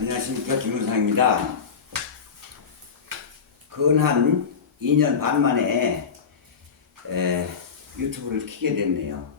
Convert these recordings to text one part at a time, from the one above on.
안녕하십니까, 김은상입니다. 근 2년 반 만에 유튜브를 켜게 됐네요.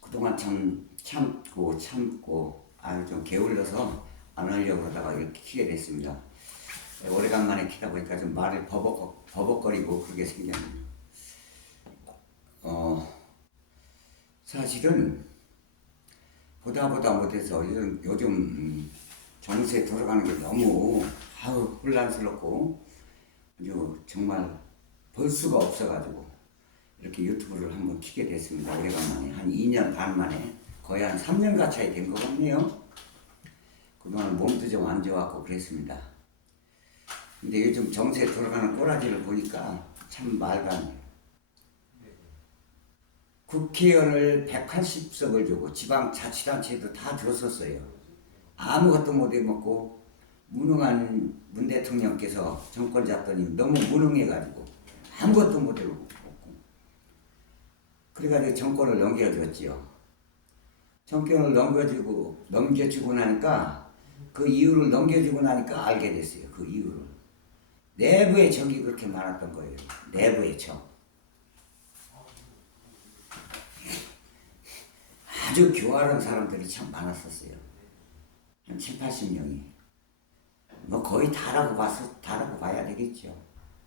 그동안 참 참고 좀 게을러서 안 하려고 하다가 이렇게 켜게 됐습니다. 오래간만에 켜다 보니까 좀 말을 버벅거리고 그렇게 생겼네요. 사실은 보다 못해서 요즘 정세 돌아가는 게 너무 혼란스럽고 아주 정말 볼 수가 없어가지고 이렇게 유튜브를 한번 켜게 됐습니다. 오래간만에 한 2년 반 만에 거의 한 3년 가까이 된 것 같네요. 그동안 몸도 좀 안 좋았고 그랬습니다. 근데 요즘 정세 돌아가는 꼬라지를 보니까 참 말도 안 돼요. 국회의원을 180석을 주고 지방자치단체도 다 줬었어요. 아무것도 못 해먹고 무능한 문 대통령께서 정권 잡더니 너무 무능해가지고 아무것도 못 해먹고 그래가지고 정권을 넘겨줬지요. 정권을 넘겨주고 나니까 그 이유를 넘겨주고 나니까 알게 됐어요. 그 이유를. 내부의 적이 그렇게 많았던 거예요. 내부의 적. 아주 교활한 사람들이 참 많았었어요. 한 7, 80명이. 뭐 거의 다라고 봐야 되겠죠.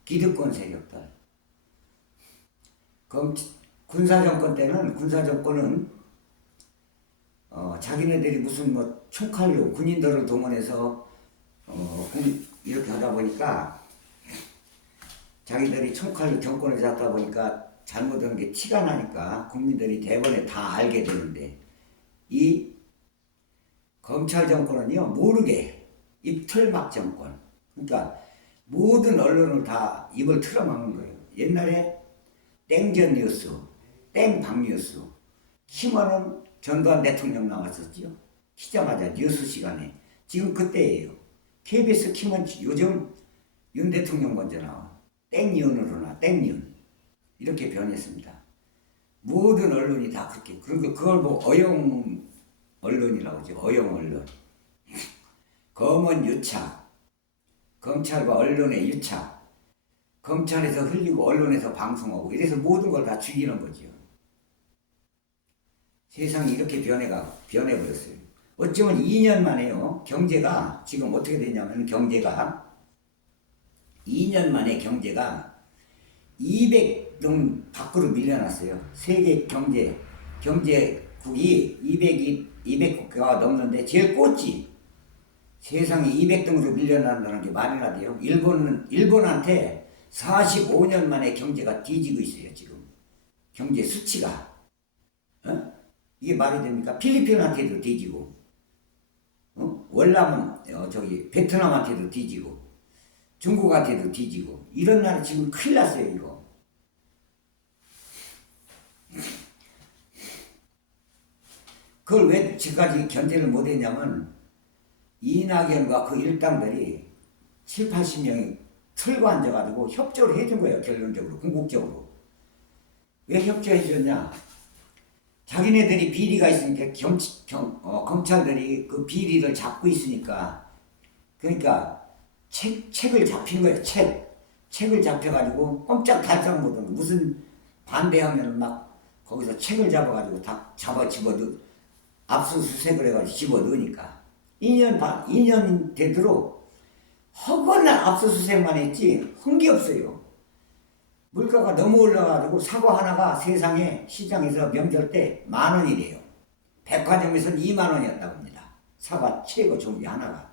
기득권 세력들. 군사정권 때는, 자기네들이 무슨 뭐 총칼로 군인들을 동원해서, 이렇게 하다 보니까, 자기들이 총칼로 정권을 잡다 보니까 잘못한 게 티가 나니까 국민들이 대번에 다 알게 되는데, 이 검찰 정권은요, 모르게 입틀막 정권. 그러니까 모든 언론을 다 입을 틀어막는 거예요. 옛날에 땡전 뉴스, 땡박 뉴스, 키면은 전두환 대통령 나왔었죠. 키자마자 뉴스 시간에. 지금 그때예요. KBS 키면 요즘 윤 대통령 먼저 나와. 땡윤으로 나와. 땡윤. 이렇게 변했습니다. 모든 언론이 다 그렇게. 그러니까 그걸 뭐 어용 언론이라고 하죠. 어용 언론. 검언 유착. 검찰과 언론의 유착. 검찰에서 흘리고 언론에서 방송하고 이래서 모든 걸 다 죽이는 거죠. 세상이 이렇게 변해버렸어요. 어쩌면 2년 만에요. 경제가 지금 어떻게 되냐면 경제가 2년 만에 경제가 200등 밖으로 밀려났어요. 세계 경제국이 200국가가 넘는데 제일 꼴찌. 세상에 200등으로 밀려난다는 게 말이나 돼요. 일본한테 45년 만에 경제가 뒤지고 있어요, 지금. 경제 수치가. 이게 말이 됩니까? 필리핀한테도 뒤지고, 월남은, 베트남한테도 뒤지고, 중국한테도 뒤지고, 이런 나라 지금 큰일 났어요, 이거. 그걸 왜 지금까지 견제를 못 했냐면, 이낙연과 그 일당들이 7, 80명이 틀고 앉아가지고 협조를 해준 거예요, 결론적으로, 궁극적으로. 왜 협조해 줬냐? 자기네들이 비리가 있으니까 검찰들이 그 비리를 잡고 있으니까, 그러니까 책을 잡힌 거예요. 책을 잡혀가지고 꼼짝 달싹 못하는 무슨 반대하면 막 거기서 책을 잡아가지고 다 집어넣어 압수수색을 해가지고 집어넣으니까 2년 되도록 허건한 압수수색만 했지 한 게 없어요. 물가가 너무 올라가지고 사과 하나가 세상에 시장에서 명절 때 10,000원이래요. 백화점에서는 20,000원이었다고 합니다. 사과 최고 종류 하나가.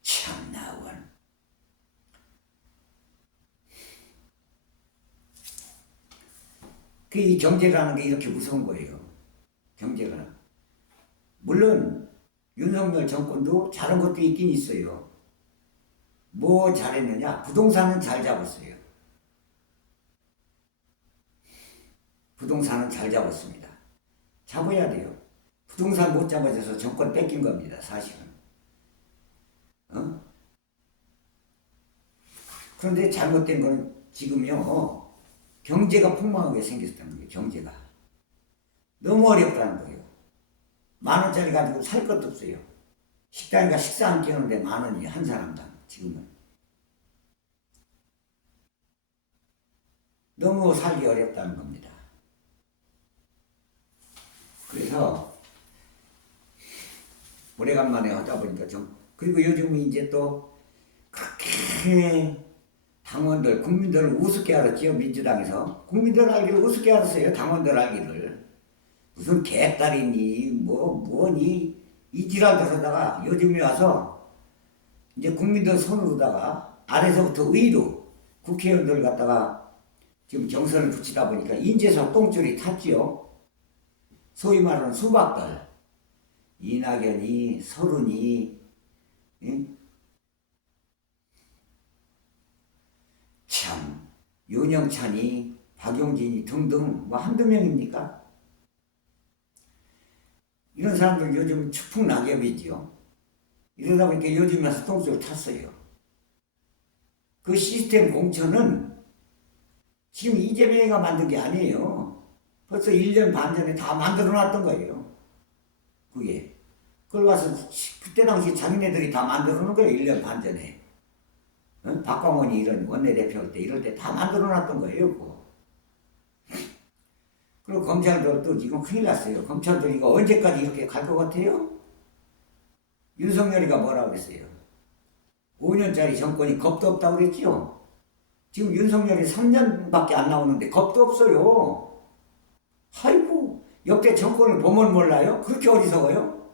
참나 원. 이 경제라는 게 이렇게 무서운 거예요. 경제가. 물론 윤석열 정권도 잘한 것도 있긴 있어요. 뭐 잘했느냐? 부동산은 잘 잡았어요. 부동산은 잘 잡았습니다. 잡아야 돼요. 부동산 못 잡아줘서 정권 뺏긴 겁니다, 사실은. 그런데 잘못된 건 지금요, 경제가 폭망하게 생겼다는 거예요, 경제가. 너무 어렵다는 거예요. 10,000원짜리 가지고 살 것도 없어요. 식당이가 식사 안 끼우는데 10,000원이 한 사람당 지금은. 너무 살기 어렵다는 겁니다. 그래서 오래간만에 하다 보니까 좀, 그리고 요즘은 이제 또 그렇게 당원들, 국민들을 우습게 알았지요. 민주당에서 국민들 알기를 우습게 알았어요. 당원들 알기를. 무슨 개딸이니 뭐니 이 지랄들하다가 요즘에 와서 이제 국민들 손으로다가 아래서부터 위로 국회의원들 갖다가 지금 경선을 붙이다 보니까 인재석 똥줄이 탔지요. 소위 말하는 수박들, 이낙연이, 서른이, 응? 참, 윤영찬이, 박용진이 등등 뭐 한두 명입니까? 이런 사람들 요즘 추풍낙엽이지요. 이러다 보니까 요즘에 와서 똥줄 탔어요. 그 시스템 공천은 지금 이재명이가 만든 게 아니에요. 벌써 1년 반 전에 다 만들어 놨던 거예요. 그게. 그걸 와서 그때 당시 자기네들이 다 만들어 놓은 거예요. 1년 반 전에. 어? 박광원이 이런 원내대표 할 때 이럴 때 다 만들어 놨던 거예요. 그거. 그리고 검찰들도 지금 큰일 났어요. 검찰들 이거 언제까지 이렇게 갈 것 같아요? 윤석열이가 뭐라고 그랬어요? 5년짜리 정권이 겁도 없다고 그랬지요? 지금 윤석열이 3년밖에 안 나오는데 겁도 없어요. 아이고, 역대 정권을 보면 몰라요? 그렇게 어리석어요?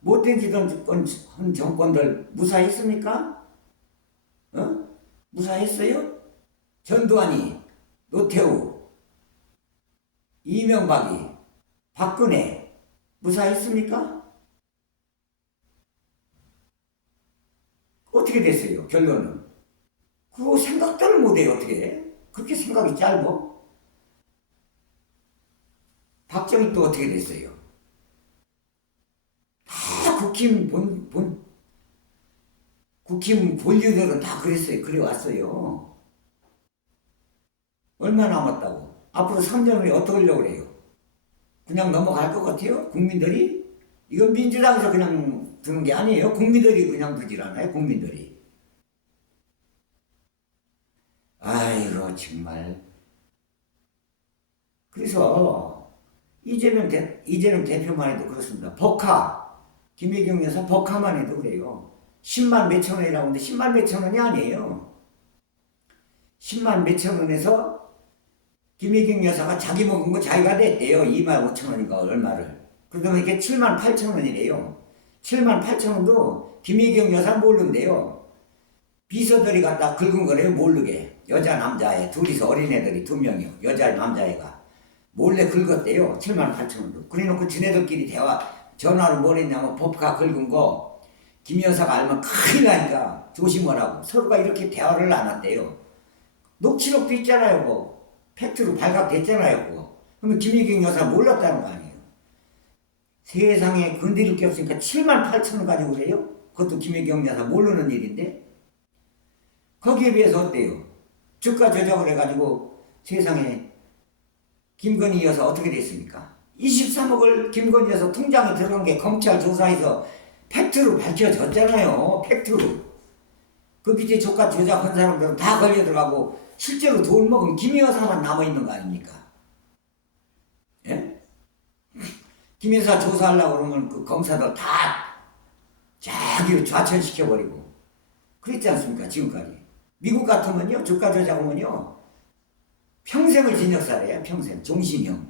못된 짓 한 정권들 무사했습니까? 어? 무사했어요? 전두환이, 노태우, 이명박이, 박근혜 무사했습니까? 어떻게 됐어요? 결론은. 그거 생각들을 못해요. 어떻게 그렇게 생각이 짧어? 박정희 또 어떻게 됐어요? 다 국힘 본류들은 다 그랬어요. 그래 왔어요. 얼마 남았다고? 앞으로 3년 후에 어떻게 하려고 그래요? 그냥 넘어갈 것 같아요? 국민들이? 이건 민주당에서 그냥 두는 게 아니에요. 국민들이 그냥 두질 않아요. 국민들이. 아이고 정말. 그래서 이재명 대표만 해도 그렇습니다. 김혜경 여사 법카만 해도 그래요. 10만 몇천 원이라고 하는데 10만 몇천 원이 아니에요. 10만 몇천 원에서 김혜경 여사가 자기 먹은 거 자기가 냈대요. 2만 5천 원인가 얼마를. 그러면 이게 7만 8천 원이래요. 7만 8천 원도 김혜경 여사 모른대요. 비서들이 갖다 긁은 거래요. 모르게. 여자 남자애 둘이서 어린애들이 2명이요. 여자 남자애가 몰래 긁었대요. 7만 8천 원도. 그래놓고 지네들끼리 전화로 뭘 했냐면 법카 긁은 거 김 여사가 알면 큰일 나니까 조심하라고. 서로가 이렇게 대화를 나눴대요. 녹취록도 있잖아요. 뭐. 팩트로 발각됐잖아요. 그거. 그러면 김혜경 여사 몰랐다는 거 아니에요. 세상에 건드릴 게 없으니까 7만 8천 원 가지고 그래요? 그것도 김혜경 여사 모르는 일인데 거기에 비해서 어때요? 주가 조작을 해가지고 세상에 김건희 여사 어떻게 됐습니까? 23억을 김건희 여사 통장에 들어간 게 검찰 조사에서 팩트로 밝혀졌잖아요. 팩트로. 그 밑에 주가 조작한 사람들은 다 걸려 들어가고 실제로 돈 먹은 김 여사만 남아있는 거 아닙니까? 예? 김 여사 조사하려고 그러면 그 검사들 다 자기를 좌천시켜버리고 그랬지 않습니까? 지금까지. 미국 같으면요, 주가 조작하면요, 평생을 징역살이에요. 평생. 종신형.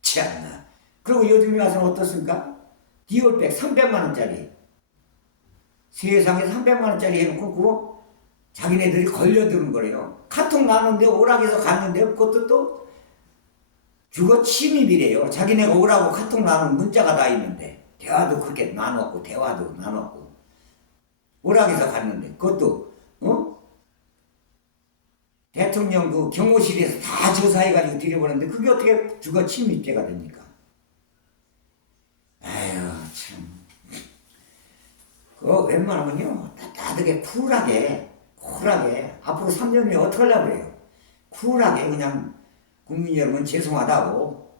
참나. 그리고 요즘에 와서는 어떻습니까? 디올백 300만원짜리. 세상에 300만원짜리 해놓고 그거 자기네들이 걸려드는 거래요. 카톡 나누는데 오락에서 갔는데 그것도 또 주거 침입이래요. 자기네가 오라고 카톡 나누는 문자가 다 있는데 대화도 그렇게 나눴고 대화도 나눴고 오락에서 갔는데 그것도 대통령 그 경호실에서 다 조사해가지고 들여보는데 그게 어떻게 주거 침입죄가 됩니까? 아유 참. 그거 웬만하면요 따뜻하게 쿨하게 앞으로 3년 후에 어떻게 하려고 그래요? 쿨하게 그냥 국민 여러분 죄송하다고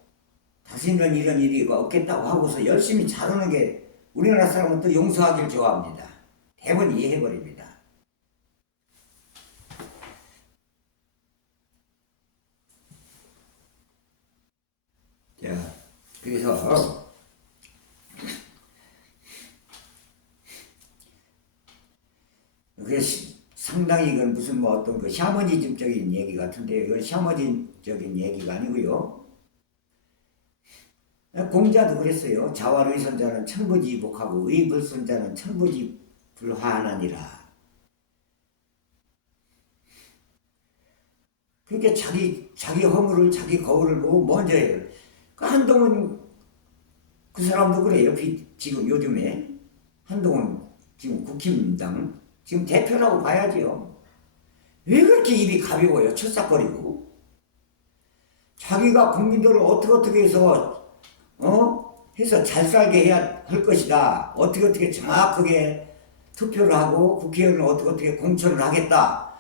다시는 이런 일이 없겠다고 하고서 열심히 잘하는 게 우리나라 사람은 또 용서하기를 좋아합니다. 대번 이해해버립니다. 자, 그래서 상당히 이건 무슨 뭐 어떤 그 샤머니즘적인 얘기 같은데 이건 샤머니즘적인 얘기가 아니고요. 공자도 그랬어요. 자활의선자는 천부지복하고 의불선자는 천부지불화하나니라. 그러니까 자기 허물을 자기 거울을 보고 먼저 해요. 한동훈 그 사람도 그래요. 지금 요즘에 한동훈 지금 국힘당 지금 대표라고 봐야지요. 왜 그렇게 입이 가벼워요? 철싹거리고. 자기가 국민들을 어떻게 해서 해서 잘 살게 해야 할 것이다. 어떻게 정확하게 투표를 하고 국회의원을 어떻게 공천을 하겠다.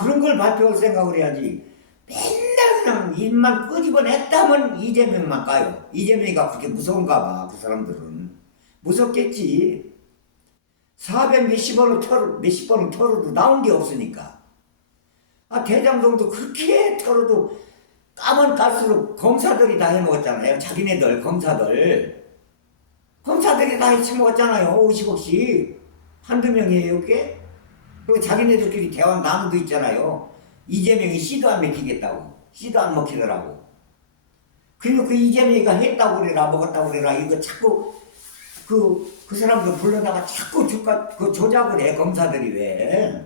그런 걸 발표할 생각을 해야지. 맨날 그냥 입만 끄집어냈다면 이재명만 까요. 이재명이가 그렇게 무서운가 봐. 그 사람들은. 무섭겠지. 400 몇십 번을 털어도 나온 게 없으니까. 대장동도 그렇게 털어도 까면 깔수록 검사들이 다 해먹었잖아요. 자기네들 검사들이 다 해먹었잖아요. 50억씩. 한두 명이에요 그게? 그리고 자기네들끼리 대화 나누도 있잖아요. 이재명이 씨도 안 먹히겠다고. 씨도 안 먹히더라고. 그리고 그 이재명이가 했다고 그래라 먹었다고 그래라 이거 자꾸 그 사람들 불러다가 자꾸 조작을 해. 검사들이 왜?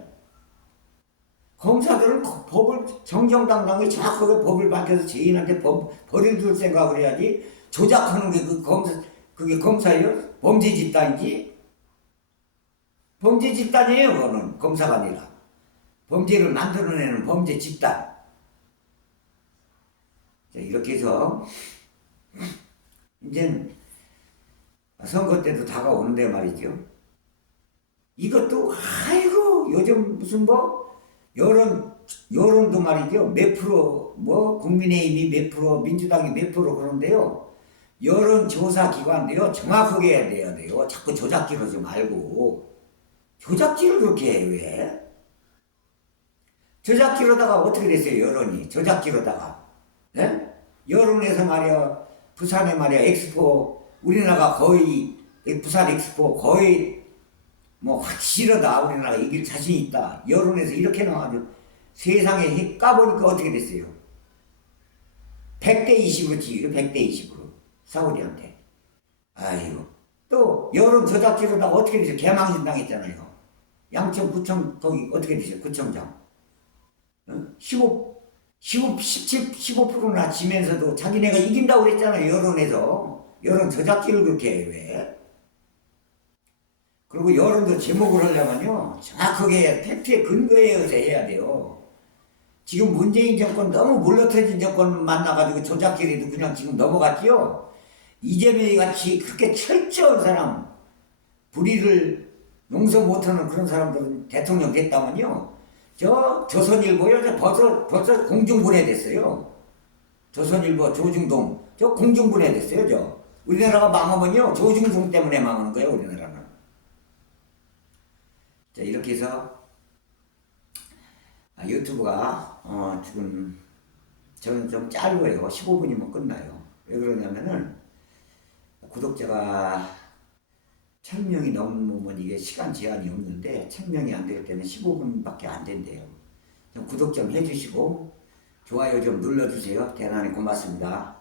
검사들은 법을 정정당당히 정확하게 법을 밝혀서 죄인한테 벌을 줄 생각을 해야지. 조작하는 게 그게 검사예요? 범죄 집단이지? 범죄 집단이에요. 그거는 검사가 아니라 범죄를 만들어내는 범죄 집단. 자, 이렇게 해서 이제 선거 때도 다가오는데 말이죠. 이것도 아이고 요즘 무슨 뭐 여론도 말이죠. 몇 프로 국민의힘이 몇 프로 민주당이 몇 프로 그런데요. 여론조사 기관도요. 정확하게 해야 돼요. 자꾸 조작기로 하지 말고. 조작기를 그렇게 해 왜? 조작기로다가 어떻게 됐어요 여론이. 조작기로다가. 네? 여론에서 말이야 부산에 말이야 엑스포 우리나라가 거의 부산 엑스포 거의 뭐 확실하다 우리나라가 이길 자신 있다 여론에서 이렇게 나와가지고 세상에 까보니까 어떻게 됐어요 100대 20으로 지기로 100대 20으로 사우디한테. 아이고 또 여론 조작기로다가 어떻게 됐어요 개망신 당했잖아요. 양천 구청 거기 어떻게 됐어요 구청장 17, 15%나 지면서도 자기네가 이긴다고 그랬잖아요. 여론에서. 여론 조작기를 그렇게 해 왜? 그리고 여론도 제목을 하려면요. 정확하게 팩트에 근거에 의해서 해야 돼요. 지금 문재인 정권 너무 물러터진 정권 만나가지고 조작기를 그냥 지금 넘어갔지요. 이재명이 같이 그렇게 철저한 사람 불의를 용서 못하는 그런 사람들은 대통령 됐다면요. 조선일보요. 벌써 공중분해됐어요. 조선일보 조중동 공중분해됐어요. 우리나라가 망하면요. 조중동 때문에 망하는 거예요. 우리나라는. 자 이렇게 해서 유튜브가 지금 저는 좀 짧아요. 15분이면 끝나요. 왜 그러냐면은 구독자가 1000명이 넘으면 이게 시간 제한이 없는데 1000명이 안 될 때는 15분밖에 안 된대요. 좀 구독 좀 해주시고 좋아요 좀 눌러주세요. 대단히 고맙습니다.